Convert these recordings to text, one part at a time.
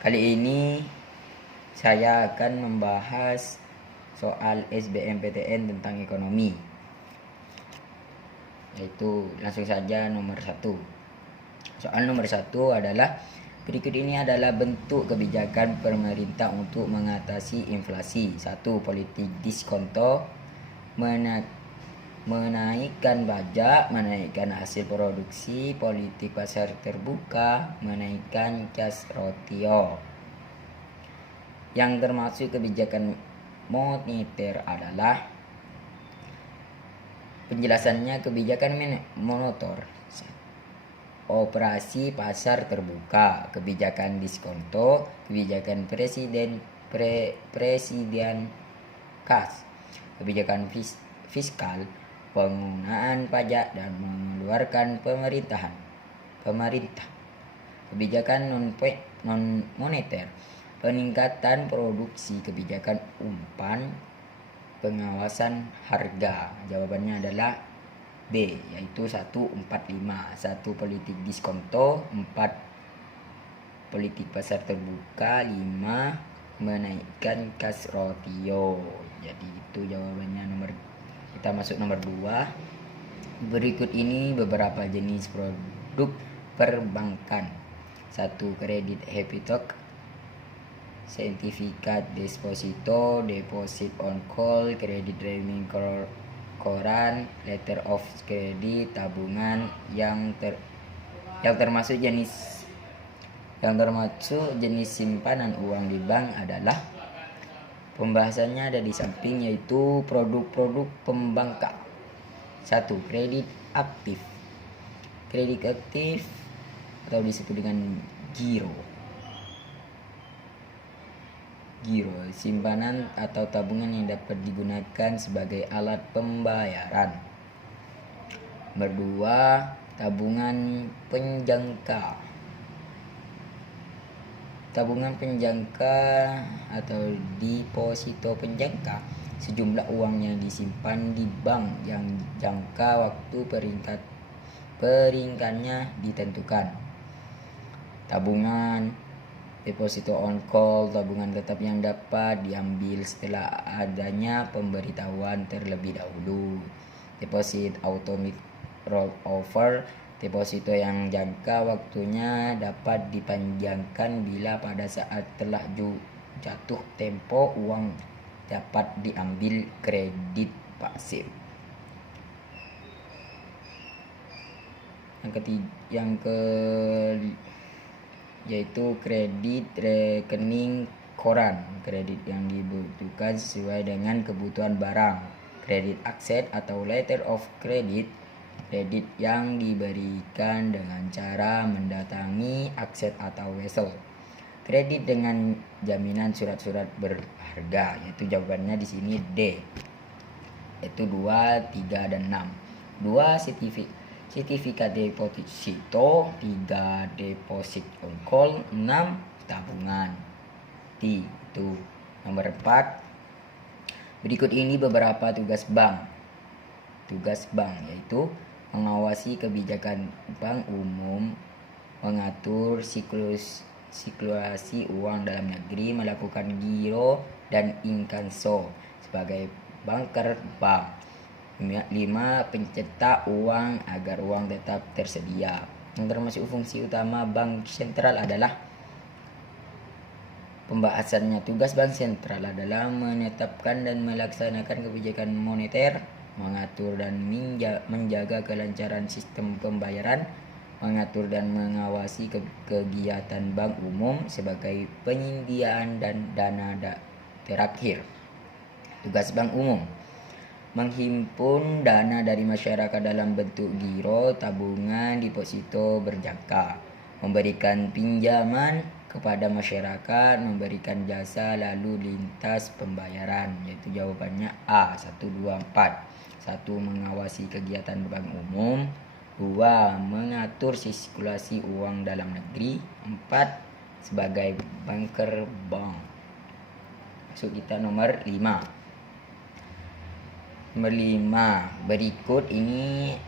Kali ini saya akan membahas soal SBMPTN tentang ekonomi, yaitu langsung saja nomor 1. Soal nomor 1 adalah berikut ini adalah bentuk kebijakan pemerintah untuk mengatasi inflasi. 1. Politik diskonto, menaikkan pajak, menaikkan hasil produksi, politik pasar terbuka, menaikkan cas rotio. Yang termasuk kebijakan moneter adalah penjelasannya kebijakan moneter, operasi pasar terbuka, kebijakan diskonto, kebijakan presiden kas, kebijakan fiskal, penggunaan pajak dan mengeluarkan pemerintah, kebijakan non moneter, peningkatan produksi, kebijakan umpan, pengawasan harga. Jawabannya adalah B, yaitu 145. 1. Politik diskonto, 4. Politik pasar terbuka, 5. Menaikkan kas rotio. Jadi itu jawabannya. Kita masuk nomor 2. Berikut ini beberapa jenis produk perbankan. 1. Kredit Happytalk, sertifikat deposito, deposit on call, kredit rekening koran, letter of credit, tabungan. Yang termasuk jenis simpanan uang di bank adalah, pembahasannya ada di samping, yaitu produk-produk pembankan. 1. Kredit aktif. Kredit aktif atau disebut dengan giro, simpanan atau tabungan yang dapat digunakan sebagai alat pembayaran. Nomor 2. Tabungan penjangka. Tabungan penjangka atau deposito penjangka, sejumlah uang yang disimpan di bank yang jangka waktu peringkatnya ditentukan. Tabungan deposito on call, tabungan tetap yang dapat diambil setelah adanya pemberitahuan terlebih dahulu. Deposit automatic rollover, deposito yang jangka waktunya dapat dipanjangkan bila pada saat telah jatuh tempo uang dapat diambil. Kredit pasif. Yaitu kredit rekening koran, kredit yang dibutuhkan sesuai dengan kebutuhan barang. Kredit aset atau letter of credit, kredit yang diberikan dengan cara mendatangi aset atau wesel. Kredit dengan jaminan surat-surat berharga, yaitu jawabannya di sini D, yaitu 2, 3 dan 6. 2. Sertifikat deposito, 3. Deposit on call, 6. Tabungan. Itu nomor 4. Berikut ini beberapa tugas bank. Tugas bank yaitu mengawasi kebijakan bank umum, mengatur sirkulasi uang dalam negeri, melakukan giro dan inkasso sebagai banker bank. 5. Pencetak uang agar uang tetap tersedia. Yang termasuk fungsi utama bank sentral adalah, pembahasannya, tugas bank sentral adalah menetapkan dan melaksanakan kebijakan moneter, mengatur dan menjaga kelancaran sistem pembayaran, mengatur dan mengawasi kegiatan bank umum sebagai penyediaan dan dana terakhir. Tugas bank umum menghimpun dana dari masyarakat dalam bentuk giro, tabungan, deposito berjangka, memberikan pinjaman kepada masyarakat, memberikan jasa lalu lintas pembayaran, yaitu jawabannya A, 1, 2, 4. 1. Mengawasi kegiatan bank umum. 2. Mengatur sirkulasi uang dalam negeri. 4. Sebagai banker bank. Masuk kita nomor 5. Nomor 5. Berikut ini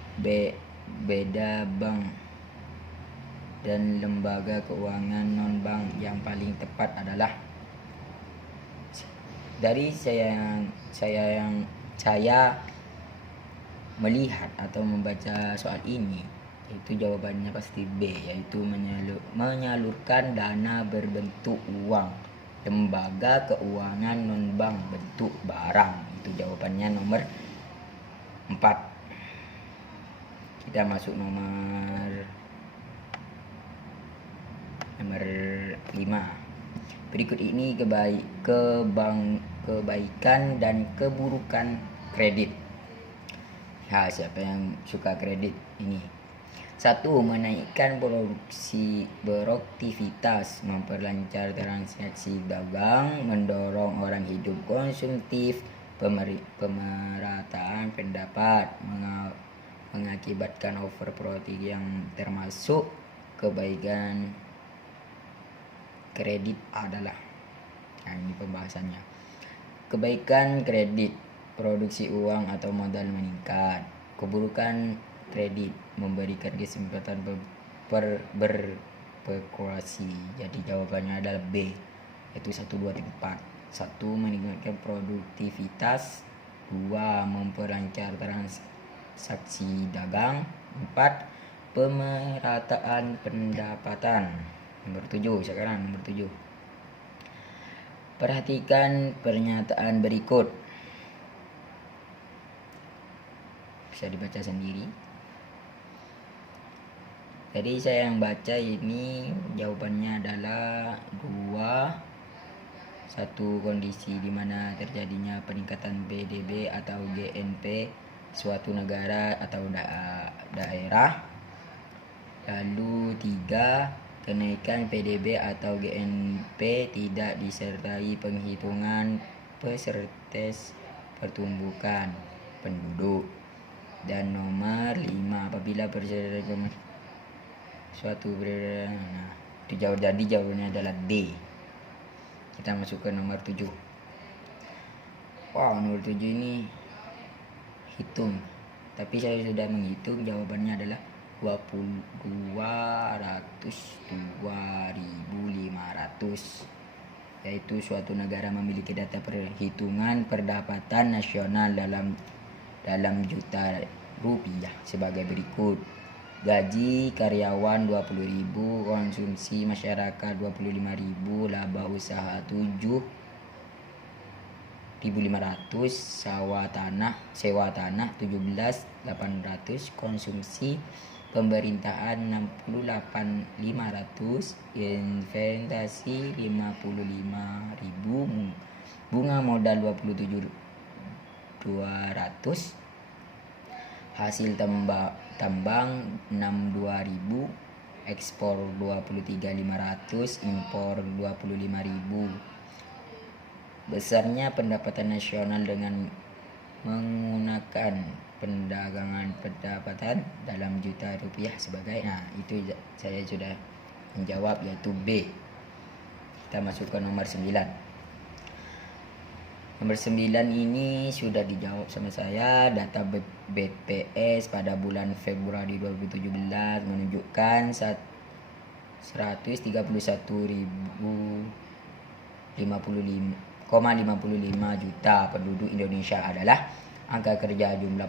beda bank dan lembaga keuangan non-bank yang paling tepat adalah dari saya melihat atau membaca soal ini, itu jawabannya pasti B, yaitu menyalurkan dana berbentuk uang, lembaga keuangan non-bank bentuk barang. Itu jawabannya nomor 4. Kita masuk nomor 5. Berikut ini kebaikan dan keburukan kredit. Siapa yang suka kredit ini? 1. Menaikkan produktivitas, memperlancar transaksi dagang, mendorong orang hidup konsumtif, pemerataan pendapat, mengakibatkan overproduksi yang termasuk kebaikan kredit adalah. Ini pembahasannya. Kebaikan kredit, produksi uang atau modal meningkat. Keburukan kredit, memberikan kesempatan berspekulasi. Jadi jawabannya adalah B, yaitu 1, 2, 3, 4. 1. Meningkatkan produktivitas. 2. Memperlancar transaksi dagang. 4. Pemerataan pendapatan. Nomor 7 sekarang, nomor 7. Perhatikan pernyataan berikut. Bisa dibaca sendiri. Jadi saya yang baca ini jawabannya adalah 2. 1. Kondisi di mana terjadinya peningkatan PDB atau GNP suatu negara atau daerah. Lalu 3. Kenaikan PDB atau GNP tidak disertai penghitungan persentase pertumbuhan penduduk. Dan nomor 5. Apabila persentase suatu jadi jawabannya adalah D. Kita masuk ke nomor 7. Nomor 7 ini hitung, tapi saya sudah menghitung. Jawabannya adalah 2.500, yaitu suatu negara memiliki data perhitungan pendapatan nasional dalam juta rupiah sebagai berikut. Gaji karyawan 20.000, konsumsi masyarakat 25.000, laba usaha 7.500, sewa tanah 17.800, konsumsi pemerintahan 68.500, investasi 55.000, bunga modal 27.200, hasil tambang 62.000, ekspor 23.500, impor 25.000. Besarnya pendapatan nasional dengan menggunakan pendagangan pendapatan dalam juta rupiah sebagai. Itu saya sudah menjawab, yaitu B. Kita masuk ke nomor 9. Nomor 9 ini sudah dijawab sama saya. Data BPS pada bulan Februari 2017 menunjukkan 131.055 juta penduduk Indonesia adalah angka kerja. Jumlah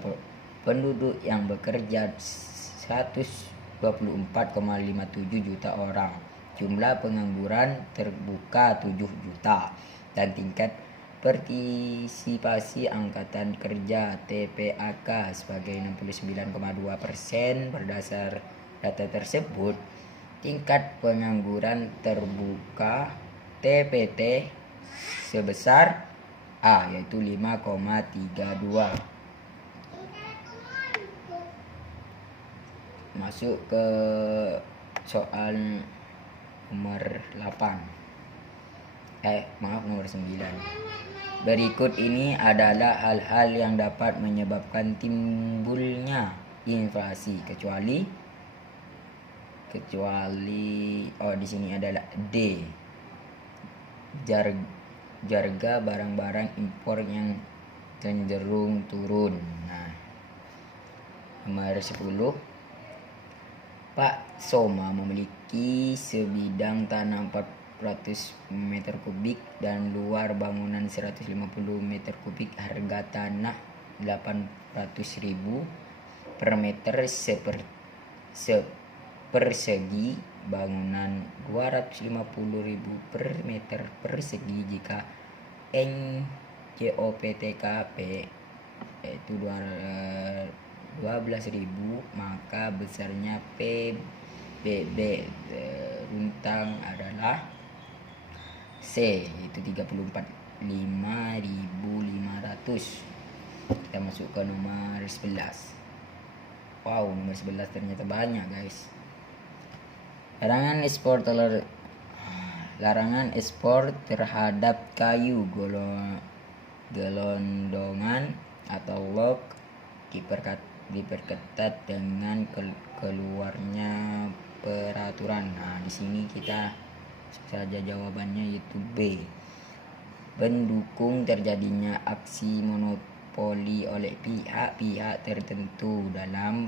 penduduk yang bekerja 124,57 juta orang. Jumlah pengangguran terbuka 7 juta. Dan tingkat partisipasi angkatan kerja TPAK sebagai 69,2%. Berdasar data tersebut, tingkat pengangguran terbuka TPT sebesar A, yaitu 5,32. Masuk ke soal nomor 8. Nomor 9. Berikut ini adalah hal-hal yang dapat menyebabkan timbulnya inflasi kecuali di sini adalah D. Harga barang-barang impor yang cenderung turun. Nomor 10. Pak Soma memiliki sebidang tanah 400 meter kubik dan luar bangunan 150 meter kubik. Harga tanah 800.000 per meter persegi, bangunan 250.000 per meter persegi. Jika NJOPTKP yaitu 12.000, maka besarnya PBB runtang adalah C, yaitu 34.500. Kita masuk ke nomor 11. Wow, nomor 11 ternyata banyak, guys. Larangan ekspor terhadap kayu gelondongan atau log diperketat dengan keluarnya peraturan. Nah, di sini kita saja jawabannya, yaitu B. Mendukung terjadinya aksi monopoli oleh pihak-pihak tertentu dalam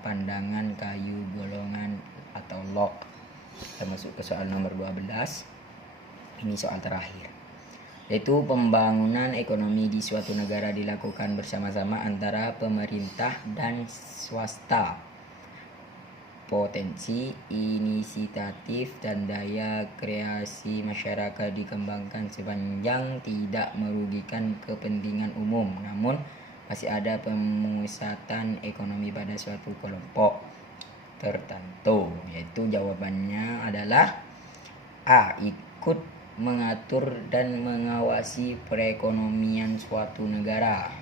pandangan kayu golongan atau log. Kita masuk ke soal nomor 12. Ini soal terakhir, yaitu pembangunan ekonomi di suatu negara dilakukan bersama-sama antara pemerintah dan swasta. Potensi, inisiatif, dan daya kreasi masyarakat dikembangkan sepanjang tidak merugikan kepentingan umum, namun masih ada pemusatan ekonomi pada suatu kelompok tertentu. Yaitu jawabannya adalah A. Ikut mengatur dan mengawasi perekonomian suatu negara.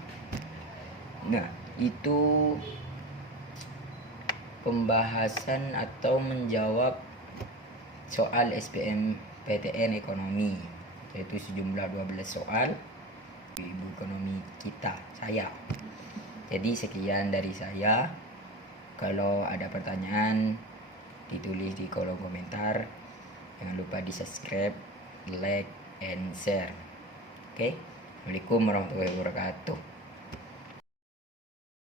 Nah, itu pembahasan atau menjawab soal SBMPTN ekonomi, yaitu sejumlah 12 soal ibu ekonomi saya. Jadi sekian dari saya. Kalau ada pertanyaan, ditulis di kolom komentar. Jangan lupa di subscribe, like, and share. Oke. Assalamualaikum warahmatullahi wabarakatuh.